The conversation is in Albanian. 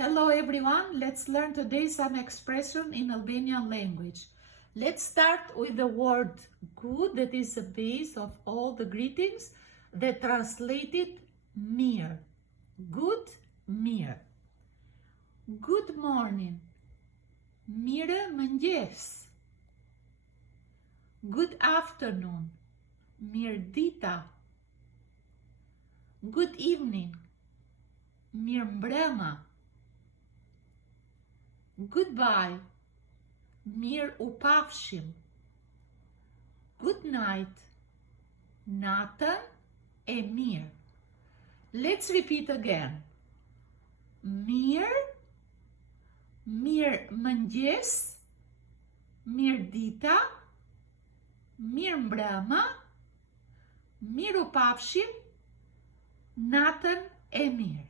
Hello everyone, let's learn today some expression in Albanian language. Let's start with the word good, that is the base of all the greetings, that translated mirë. Good, mirë. Good morning, mirë mëngjes. Good afternoon, mirë dita. Good evening, mirë mbrëma. Goodbye, mirë u pafshim. Good night, natën e mirë. Let's repeat again. Mirë, mirë mëngjes, mirë dita, mirë mbrëma, mirë u pafshim, natën e mirë.